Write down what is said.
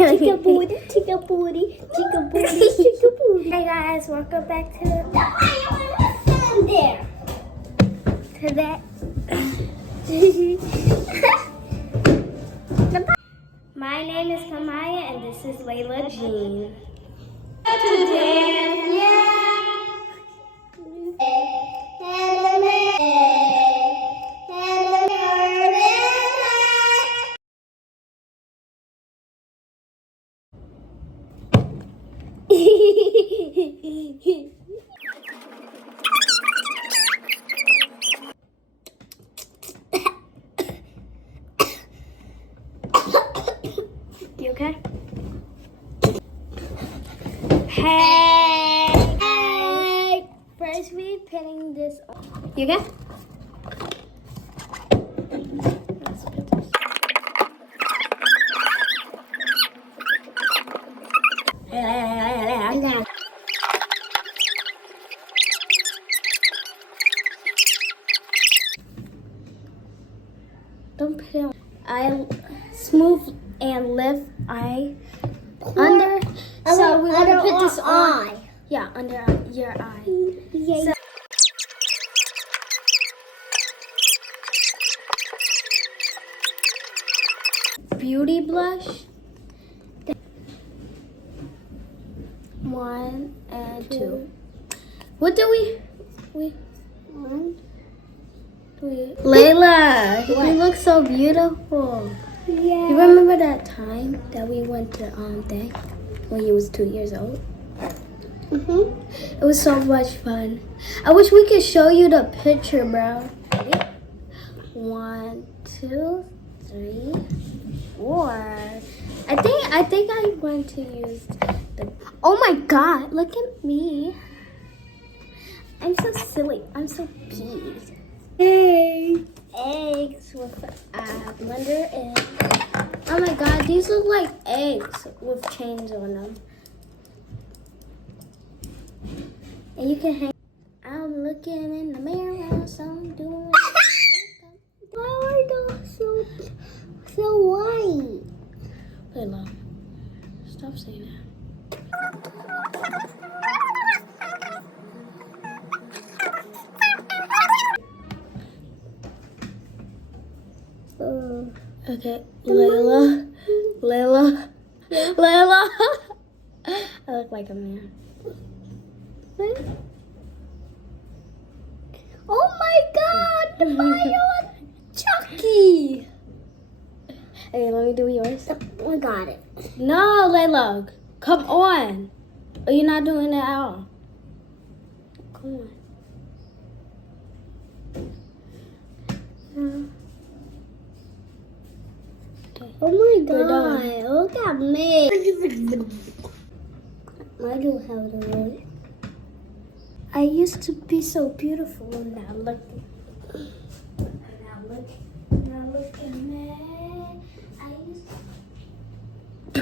Chicken booty, chicken booty, chicken booty, chicken booty. Hey guys, welcome back to there. To that. My name is Kamaya and this is Layla Jean. You okay? Hey! First we pinning this on. You okay? Let's put this. Don't put it on. I smooth and lift under. So we want to put this on. Yeah, under your eye. Yeah. So, beauty blush. 1 and 2. What do we? 1, 2. Layla, you look so beautiful. Yeah. You remember that time that we went to thing when you was 2 years old? Mhm. It was so much fun. I wish we could show you the picture, bro. Ready? 1, 2, 3, 4. I think I'm going to use the. Oh my God! Look at me. I'm so silly. I'm so peeved. Hey. Eggs with blender and. Oh my God! These look like eggs with chains on them. And you can hang. I'm looking in the mirror, so I'm doing. Why are those so white? Layla, stop saying that. Okay, Layla. I look like a man. Oh my God, the Mario Chucky. Okay, let me do yours. I got it. No, Layla, come on. Are you not doing it at all? Come on. Okay. Oh my God, look at me. I don't have the word. I used to be so beautiful, and now look at me. I used to...